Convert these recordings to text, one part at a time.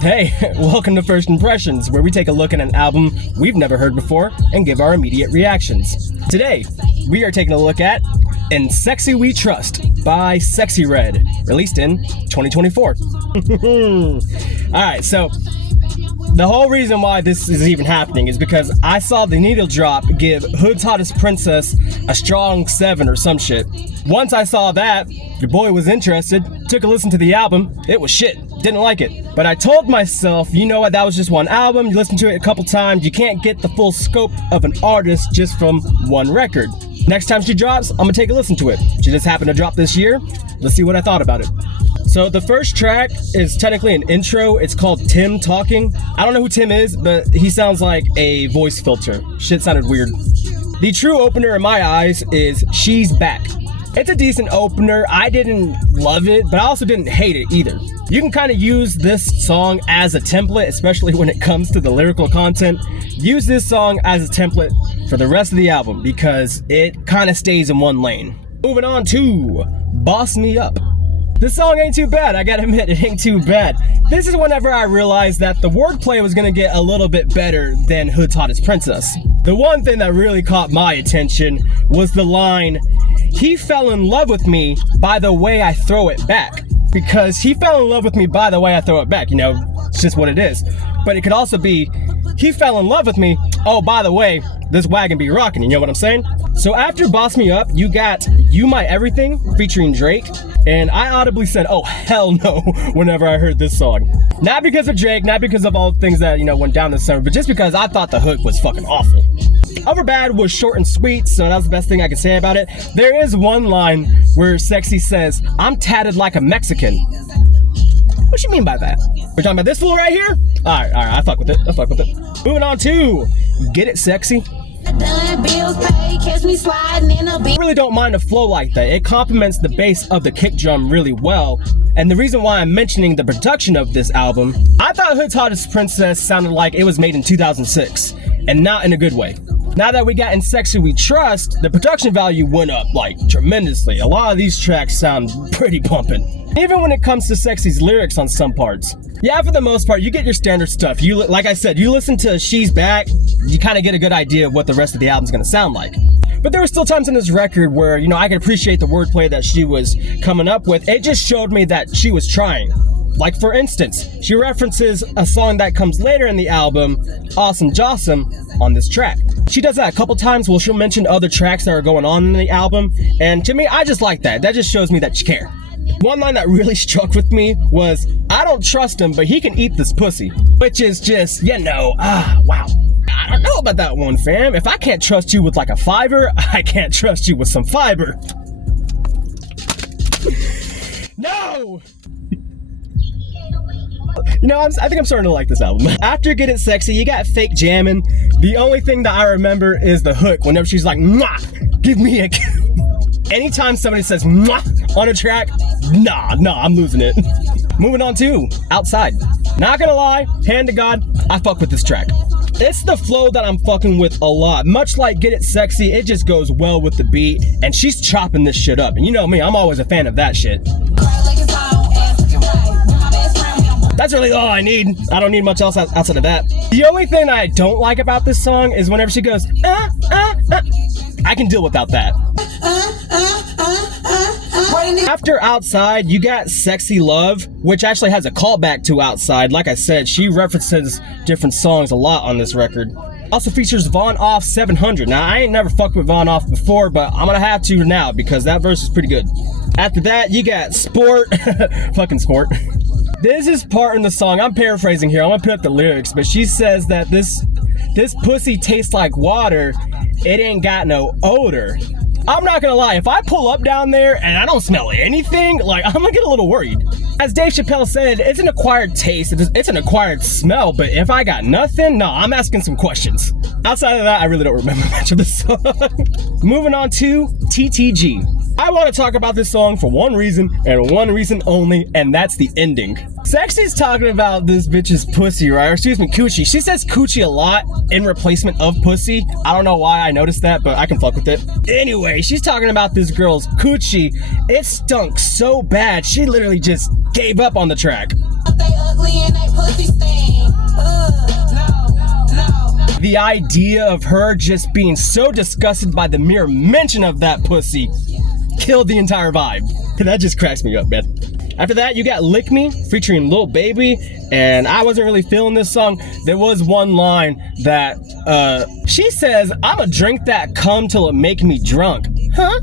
Hey, welcome to First Impressions, where we take a look at an album we've never heard before and give our immediate reactions. Today, we are taking a look at In Sexy We Trust by Sexy Red, released in 2024. Alright, so the whole reason why this is even happening is because I saw the Needle Drop give Hood's Hottest Princess a strong 7 or some shit. Once I saw that, your boy was interested, took a listen to the album, it was shit, didn't like it. But I told myself, you know what, that was just one album, you listen to it a couple times, you can't get the full scope of an artist just from one record. Next time she drops, I'm gonna take a listen to it. She just happened to drop this year, let's see what I thought about it. So the first track is technically an intro. It's called Tim Talking. I don't know who Tim is, but he sounds like a voice filter. Shit sounded weird. The true opener in my eyes is She's Back. It's a decent opener. I didn't love it, but I also didn't hate it either. You can kind of use this song as a template, especially when it comes to the lyrical content. Use this song as a template for the rest of the album because it kind of stays in one lane. Moving on to Boss Me Up. This song ain't too bad, I gotta admit, it ain't too bad. This is whenever I realized that the wordplay was gonna get a little bit better than Hood's Hottest Princess. The one thing that really caught my attention was the line, "He fell in love with me by the way I throw it back." Because he fell in love with me by the way I throw it back, you know, it's just what it is. But it could also be, he fell in love with me, oh, by the way, this wagon be rocking, you know what I'm saying? So after Boss Me Up, you got You My Everything featuring Drake. And I audibly said, oh, hell no, whenever I heard this song. Not because of Drake, not because of all the things that, you know, went down this summer, but just because I thought the hook was fucking awful. Overbad was short and sweet, so that was the best thing I could say about it. There is one line where Sexy says, "I'm tatted like a Mexican." What you mean by that? We're talking about this fool right here? Alright, I fuck with it, Moving on to Get It Sexy. I really don't mind a flow like that. It complements the bass of the kick drum really well. And the reason why I'm mentioning the production of this album, I thought Hood's Hottest Princess sounded like it was made in 2006, and not in a good way. Now that we got In Sexy We Trust, the production value went up like tremendously. A lot of these tracks sound pretty pumping. Even when it comes to Sexy's lyrics on some parts. Yeah, for the most part, you get your standard stuff. Like I said, you listen to She's Back, you kind of get a good idea of what the rest of the album's gonna sound like. But there were still times in this record where, you know, I could appreciate the wordplay that she was coming up with. It just showed me that she was trying. Like for instance, she references a song that comes later in the album, Awesome Jossum, on this track. She does that a couple times where she'll mention other tracks that are going on in the album, and to me, I just like that. That just shows me that she cares. One line that really struck with me was, "I don't trust him, but he can eat this pussy." Which is just, you know, wow. I don't know about that one, fam. If I can't trust you with like a fiver, I can't trust you with some fiber. No! You know, I think I'm starting to like this album. After Get It Sexy, you got Fake Jammin'. The only thing that I remember is the hook. Whenever she's like, "Mwah, give me a kiss." Anytime somebody says "mwah" on a track, nah, I'm losing it. Moving on to Outside. Not gonna lie, hand to God, I fuck with this track. It's the flow that I'm fucking with a lot. Much like Get It Sexy, it just goes well with the beat, and she's chopping this shit up. And you know me, I'm always a fan of that shit. That's really all I need. I don't need much else outside of that. The only thing I don't like about this song is whenever she goes, I can deal without that. After Outside, you got Sexy Love, which actually has a callback to Outside. Like I said, she references different songs a lot on this record. Also features Von Off 700. Now, I ain't never fucked with Von Off before, but I'm gonna have to now because that verse is pretty good. After that, you got Sport. Fucking Sport. This is part in the song, I'm paraphrasing here, I'm gonna put up the lyrics, but she says that this pussy tastes like water, it ain't got no odor. I'm not gonna lie, if I pull up down there and I don't smell anything, like, I'm gonna get a little worried. As Dave Chappelle said, it's an acquired taste, it's an acquired smell, but if I got nothing, no, I'm asking some questions. Outside of that, I really don't remember much of the song. Moving on to TTG. I want to talk about this song for one reason and one reason only, and that's the ending. Sexy's talking about this bitch's pussy, right? Or excuse me, coochie. She says coochie a lot in replacement of pussy. I don't know why I noticed that, but I can fuck with it. Anyway, she's talking about this girl's coochie. It stunk so bad, she literally just gave up on the track. They ugly and they pussy The idea of her just being so disgusted by the mere mention of that pussy killed the entire vibe. That just cracks me up, man. After that, you got Lick Me featuring Lil Baby, and I wasn't really feeling this song. There was one line that, she says, "I'ma drink that cum till it make me drunk." Huh?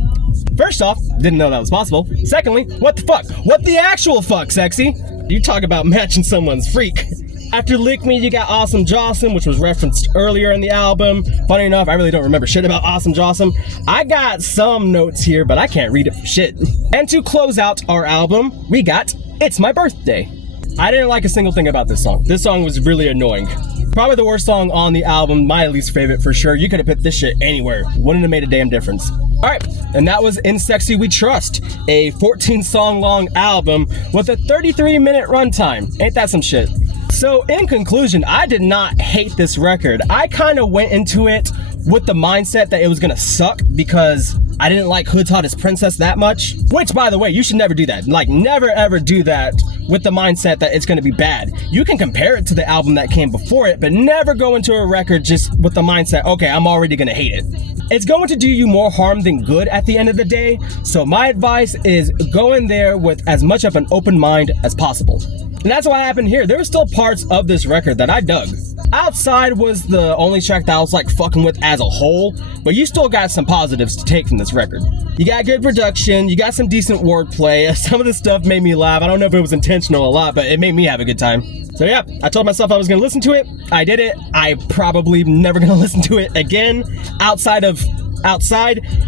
First off, didn't know that was possible. Secondly, what the fuck? What the actual fuck, Sexy? You talk about matching someone's freak. After Lick Me, you got Awesome Jawsome, which was referenced earlier in the album. Funny enough, I really don't remember shit about Awesome Jawsome. I got some notes here, but I can't read it for shit. And to close out our album, we got It's My Birthday. I didn't like a single thing about this song. This song was really annoying. Probably the worst song on the album, my least favorite for sure. You could have put this shit anywhere. Wouldn't have made a damn difference. Alright, and that was In Sexy We Trust, a 14 song long album with a 33-minute runtime. Ain't that some shit? So in conclusion, I did not hate this record. I kind of went into it with the mindset that it was gonna suck because I didn't like Hood's Hottest Princess that much. Which, by the way, you should never do that. Like, never ever do that with the mindset that it's gonna be bad. You can compare it to the album that came before it, but never go into a record just with the mindset, okay, I'm already gonna hate it. It's going to do you more harm than good at the end of the day, so my advice is go in there with as much of an open mind as possible. And that's what happened here. There were still parts of this record that I dug. Outside was the only track that I was like fucking with as a whole, but you still got some positives to take from this record. You got good production, you got some decent wordplay. Some of this stuff made me laugh. I don't know if it was intentional a lot, but it made me have a good time. So yeah, I told myself I was gonna listen to it. I did it. I probably never gonna listen to it again outside,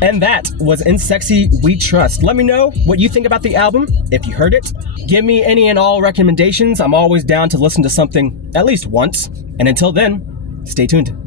and that was In Sexy We Trust. Let me know what you think about the album, if you heard it. Give me any and all recommendations. I'm always down to listen to something at least once. And until then, stay tuned.